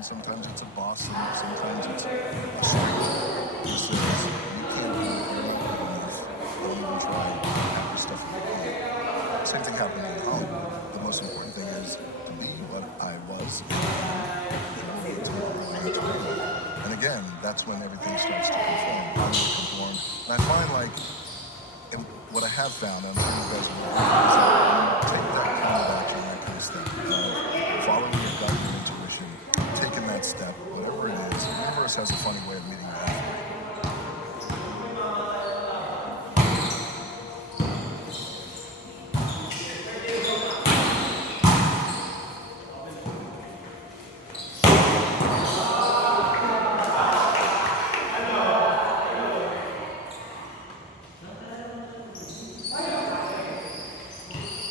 Sometimes it's a boss, and sometimes it's a striker who says, you can't do it, you're not good enough, don't even try, have your stuff in your hand. Same thing happened in Hollywood. The most important thing is to be what I was and be tomorrow and that's real. And again, that's when everything starts to conform. I will conform. And I find and what I have found, and I'm sure you guys will agree, is that when you take that kind of action, that kind of step, following your gut, your intuition, taking that step, whatever it is, the universe has a funny way of meeting you halfway.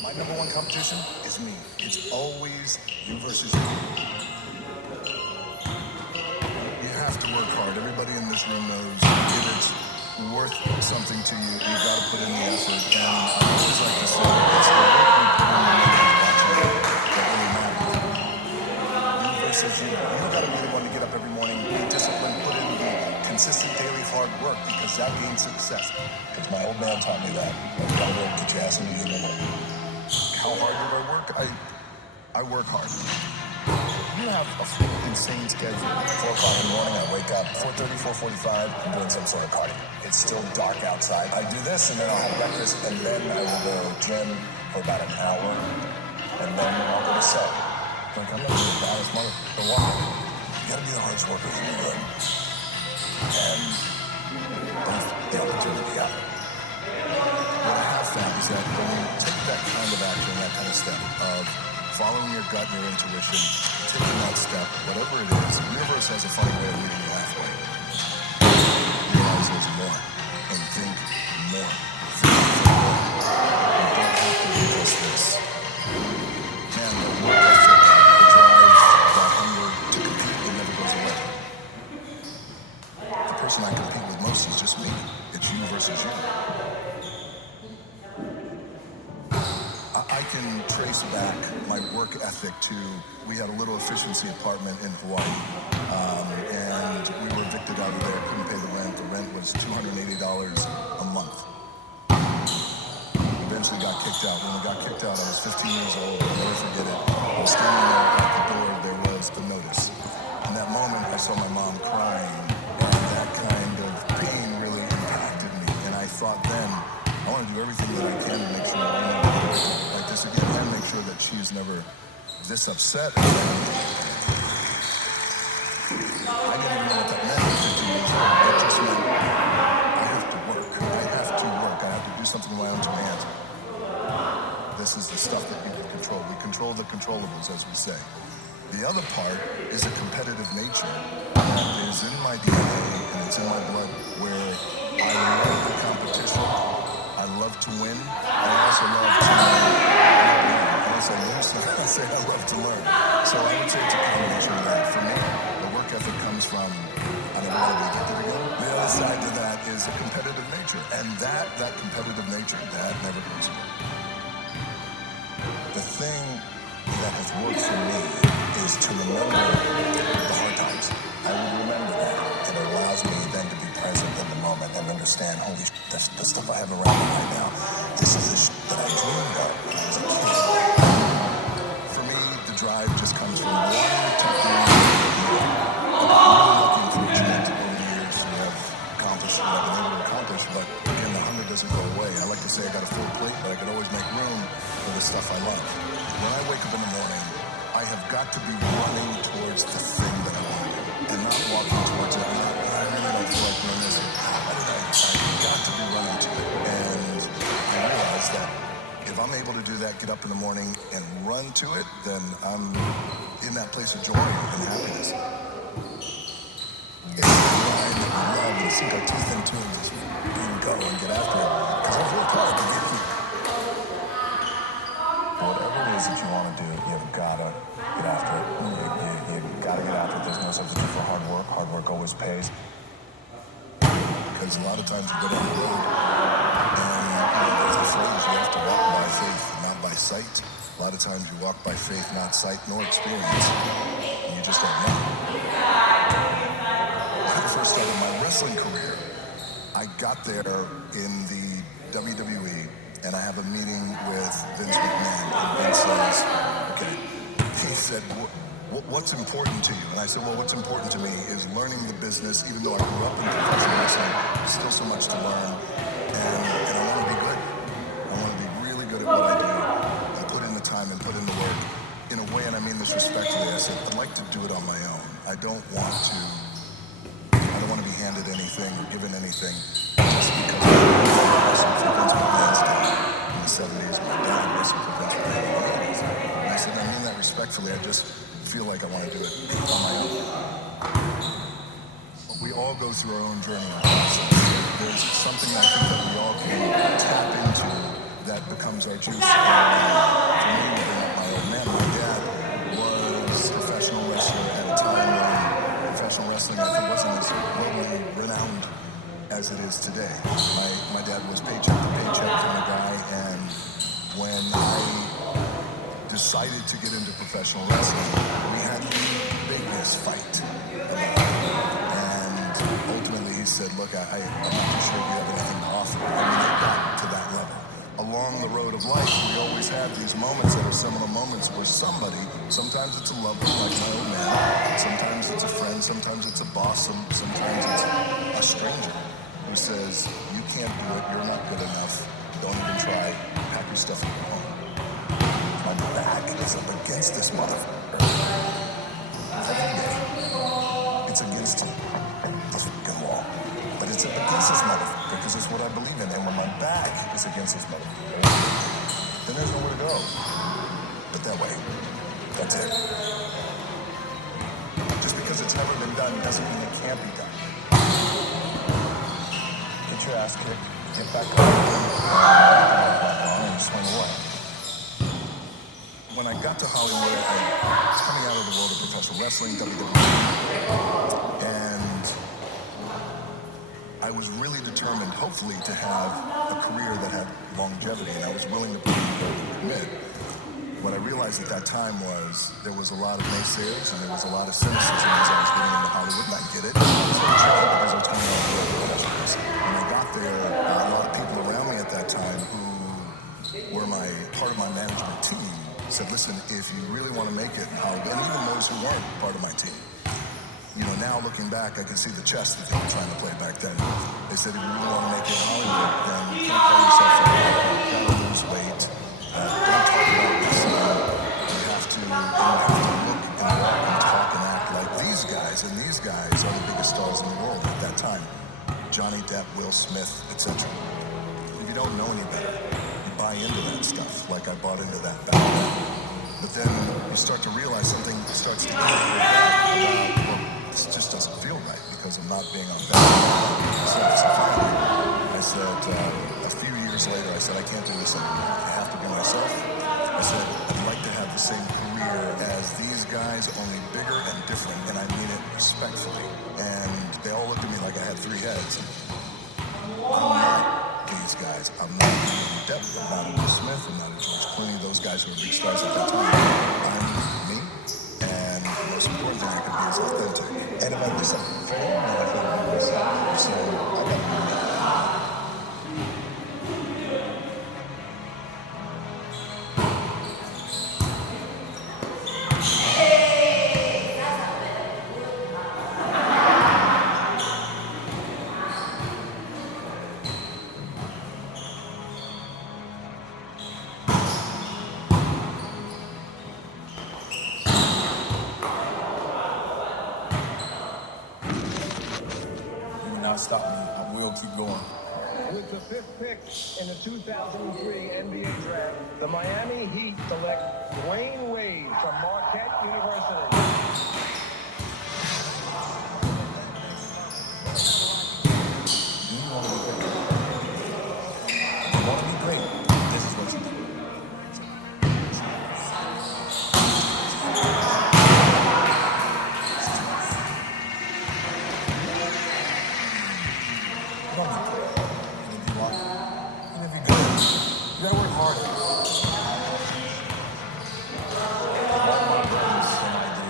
My number one competition is me. It's always you versus you. You have to work hard. Everybody in this room knows if it's worth something to you, you've got to put in the effort. And I always like to say, it's the work we put in when nobody's watching that really matters. You versus you. You got to be the one to get up every morning, be disciplined, put in the consistent daily hard work because that gains success. Because my old man taught me that. You got to get your ass in the game. How hard do I work? I work hard. You have a insane schedule. 4 o'clock in the morning, I wake up. 4:30, 4:45, I'm doing some sort of cardio. It's still dark outside. I do this, and then I'll have breakfast, and then I will go gym for about an hour, and then I'll go to set. I'm not gonna be the baddest motherfucker. Why? You gotta be the hardest worker in the room. And that's the opportunity out there. What I have found is that when you take that kind of action, that kind of step of following your gut and your intuition, taking that step, whatever it is, the universe has a funny way of meeting you halfway. Realize there's more, and think more. Think more. You don't have to do just this. Man, the work ethic, the drive, that hunger to compete, it never goes away. The person I compete with most is just me. It's you versus you. I can trace back my work ethic to, we had a little efficiency apartment in Hawaii, and we were evicted out of there, couldn't pay the rent. The rent was $280 a month. Eventually got kicked out. When we got kicked out, I was 15 years old. I'll never forget it. I was standing there at the door, there was the notice. In that moment, I saw my mom crying, and that kind of pain really impacted me. And I thought then, I want to do everything that I can to make sure I never like this again, and make sure that she's never this upset. I didn't even know what that meant at 15 years old. It just meant I have to work. I have to work. I have to do something with my own two hands. This is the stuff that we can control. We control the controllables, as we say. The other part is a competitive nature that is in my DNA and it's in my blood, where I love the competition. I love to win. I also love to learn. I say I love to learn. So I would say it's a combination of that. For me, the work ethic comes from, I never want to be addicted again. The other side to that is a competitive nature. And that competitive nature, that never goes away. The thing that has worked for me is to remember the hard times. I would remember that. And it allows me then to be present in the moment and understand, holy shit, that's the stuff I have around me right now. This is the shit that I dreamed of when I was a kid. For me, the drive just comes from wanting to do more. I'm really lucky and fortunate over the years to have accomplished what I've been able to accomplish, but again, the hunger doesn't go away. I like to say I got a full plate, but I can always make room for the stuff I love. When I wake up in the morning, I have got to be running towards the thing that I want to do, and not walking towards it. I really don't feel like doing this. I've got to be running to it. And I realize that if I'm able to do that, get up in the morning and run to it, then I'm in that place of joy and happiness. It's a grind that we love and sink our teeth into and just go and get after it. Because I've worked hard to get here. Whatever it is that you want to do, you've got to get after it. You've got to get after it. There's no substitute for hard work. Hard work always pays. Because a lot of times you go down the road and there's a phrase, you have to walk by faith, not by sight. A lot of times you walk by faith, not sight, nor experience. And you just don't know. wrestling career, I got there in the WWE, and I have a meeting with Vince McMahon, and Vince says, okay, he said, what's important to you? And I said, well, what's important to me is learning the business. Even though I grew up in professional wrestling, there's still so much to learn, and I want to be good. I want to be really good at what I do, and put in the time and put in the work. In a way, and I mean this respectfully, I said, I'd like to do it on my own. I don't want to be handed anything or given anything just because I wrestled for Vince McMahon's dad in the 70s. My dad wrestled for Vince McMahon in the 80s. And I said, I mean that respectfully. I just feel like I want to do it on my own. We all go through our own journey and process. There's something I think that we all can tap into that becomes our juice. For me, bring up my old man, my dad was a professional wrestler at a time when professional wrestling, I think, wasn't as globally renowned as it is today. My dad was paycheck to paycheck kind of guy, and when I decided to get into professional wrestling, we had the biggest fight about it. And ultimately he said, look, I'm not too sure you have anything to offer. I mean, it got to that level. Along the road of life, we always have these moments that are similar moments where somebody, sometimes it's a loved one like my old man, sometimes it's a friend, sometimes it's a boss, sometimes it's a stranger who says, you can't do it, you're not good enough, don't even try, pack your stuff and go home. My back is up against this motherfucker every day. It's against the fucking wall. But it's up against this motherfucker because it's what I believe in. And when my back is against this motherfucker, then there's nowhere to go. But that way, that's it. Just because it's never been done doesn't mean it can't be done. Get your ass kicked, get back up, and swing away. When I got to Hollywood, I was coming out of the world of professional wrestling, WWE, and I was really determined, hopefully, to have a career that had longevity, and I was willing to put in the work and commit. What I realized at that time was there was a lot of naysayers and there was a lot of cynicism as I was getting into Hollywood, and I get it. It was very tricky because I was coming out of the world of professional wrestling. When I got there, a lot of people around me at that time who were part of my management team said, listen, if you really want to make it in Hollywood, and even those who weren't part of my team, you know, now looking back, I can see the chess that they were trying to play back then. They said, if you really want to make it in Hollywood, then you can't call yourself a rapper, you gotta lose weight, don't talk about wrestling, you have to look and walk and talk and act like these guys, and these guys are the biggest stars in the world at that time. Johnny Depp, Will Smith, etc. If you don't know any better, buy into that stuff like I bought into that back then. But then you start to realize something starts to eat your head about, well, this just doesn't feel right because I'm not being authentic. So finally, I said, a few years later, I said, I can't do this anymore. I have to be myself. I said, I'd like to have the same career as these guys, only bigger and different, and I mean it respectfully. And they all looked at me like I had three heads. I'm not these guys. I'm not a Depp, I'm not a Will Smith, I'm not a George Clooney, those guys who were big stars at that time. I'm me, and the most important thing I could be is authentic. And if I do something fair, then I feel like myself. So I got to do that. Stop me. I will keep going. With the fifth pick in the 2003 NBA draft, the Miami Heat select Dwayne Wade from Marquette University. Do you want to be great? If you want to be great, this is what you do. You gotta work harder. One of my greatest thing I did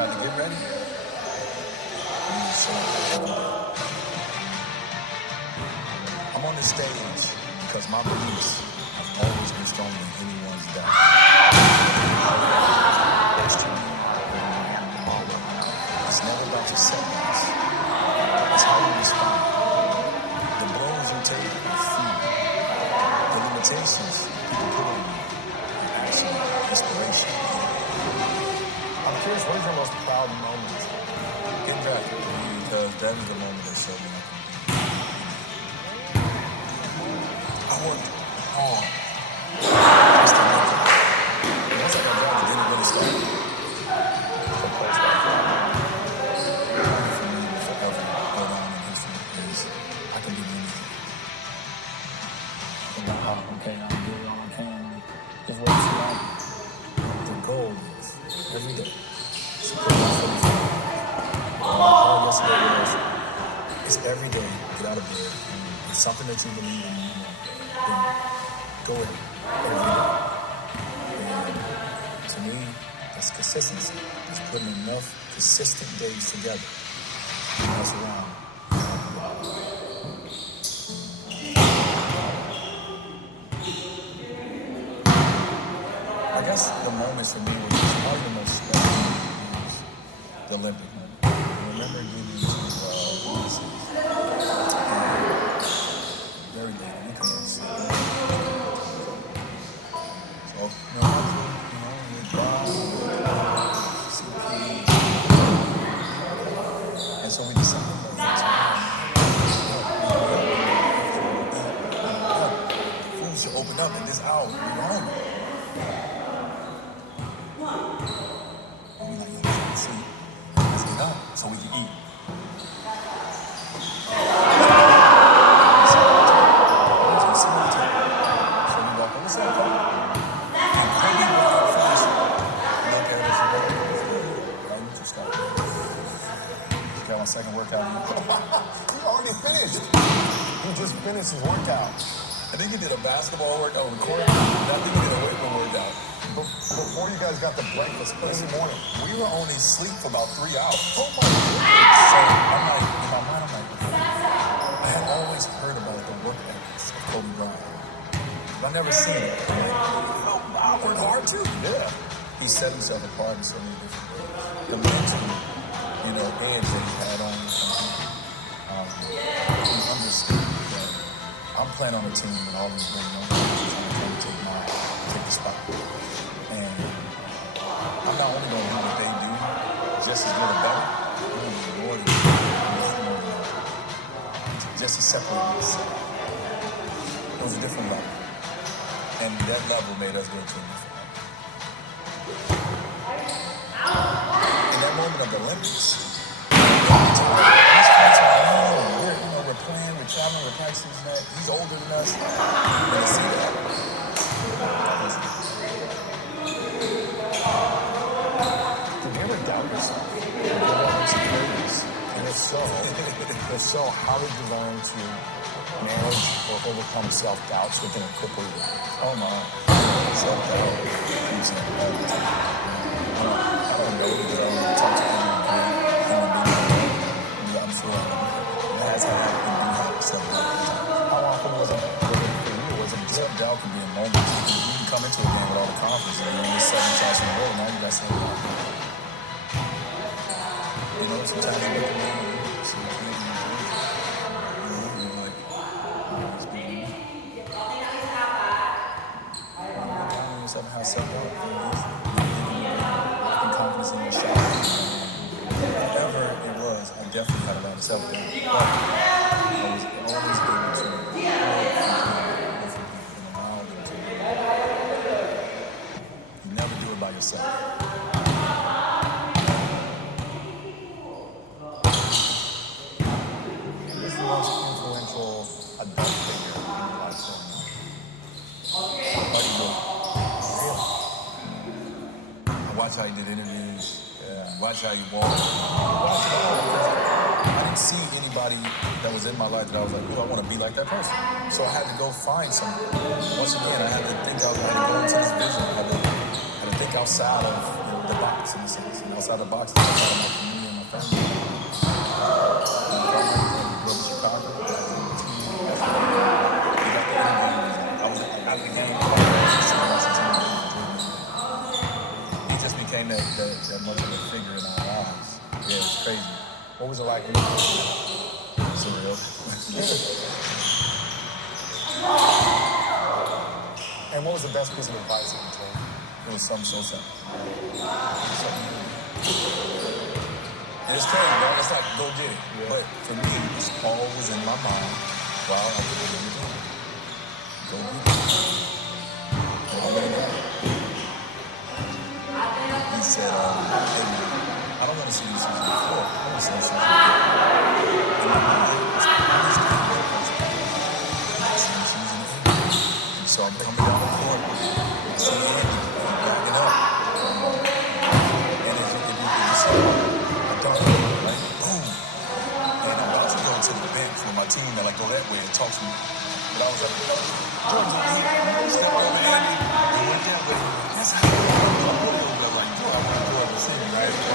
how to get ready, you need to show up every day. I'm on this stage because my beliefs have always been stronger than anyone's doubt. It's never about your setbacks. It's how you respond. The blows you take are food. The limitations people put on you are actually inspiration. I'm curious, what is your most proud moment? Getting drafted, because that is the moment that showed me I can be. I worked hard. I still work hard. Once I got drafted, then it really started. So close that far. For me to forever go down in history is I can do anything. Okay, I'll do all I can. Just what you like. The goal is every day to put myself first. All yesterday was, it's every day, get out of bed. And it's something that you believe in, then go ahead every day. And to me, that's consistency. It's putting enough consistent days together. And that's around. I guess the moments for me was probably the most special is the Olympic moment. I remember getting to EVC. Very late, we couldn't see it. So, with Bob, CP, and so we decided food should open up at this hour. We were hungry. And we like, yo, let's sleep. Let's get up so we can eat. So we walk over, what's up, Kobe? And Kobe walked up first. Look at us and go, I need to stop. Got my second workout. You already finished. He just finished his workout. I think he did a basketball workout on the court. I think he did a weight room workout. Before you guys got the breakfast early morning. We were only asleep for about 3 hours. Oh my God. So I'm like, in my mind, I'm like, I had always heard about the work ethics of Kobe Bryant. But I never seen it. I'm like, I work hard too. Yeah. He set himself apart in so many different ways. The mental, edge that he had on him. He understood that I'm playing on a team with all these great young guys trying to take the spot. And I'm not only going to do what they do, just as good or better, I'm going to do more than just to separate myself. It was a different level. And that level made us go to a different level. In that moment of the Olympics, we're playing, we're traveling, we're practicing that. He's older than us. And to see that. Did you ever doubt yourself? Did you ever have insecurities? And if so, how did you learn to manage or overcome self-doubts within a quick leader? Oh my. Self-doubt. Easy all the time. I don't know because I don't talk to anyone. I'm sure that's how I can do self-doubt. How often was it for you? Was it just Self-doubt can be in moments. You can come into a game with all the confidence and then you're 7 shots in a row, now you got self-doubt. Sometimes you look around and you see a kid in the jersey. You're like, oh, it's good. Telling yourself how self-doubt is. And confidence in yourself. Whatever it was, I definitely had a lot of self-doubt. But I was always able to pour from people and allow them to. You never do it by yourself. Who's the most influential adult figure in your life so I watch how he did interviews. Watch how he walked. I didn't see anybody that was in my life that I was like, oh, I want to be like that person. So I had to go find someone. Once again, I had to think out, I had to go into this vision. I had to think outside of the box in a sense. And outside the box, outside of my community and my family. Grew up in Chicago. I was on the team. We got the interviews. I was out of the game. He just became that much of a figure in our lives. Yeah, it's crazy. What was it like when you were Surreal. And what was the best piece of advice that you told? It was something so simple. And it's crazy, bro. It's like, go get it. Yeah. But for me, it's always in my mind. Wow, I could do it. Go get it. Go get it. He said, hey, man, I don't want to see this season before. I want to see this season. In my mind, it's always kind of season ending. And so I'm coming down the court. I see Andy backing up. And if you see a dunk, right? Boom. And I'm about to go to the bench for my team that go that way and talk to me. But I was like, George, step over Andy. He went that way. That's how I'm really over there like, I want to go over the city, right?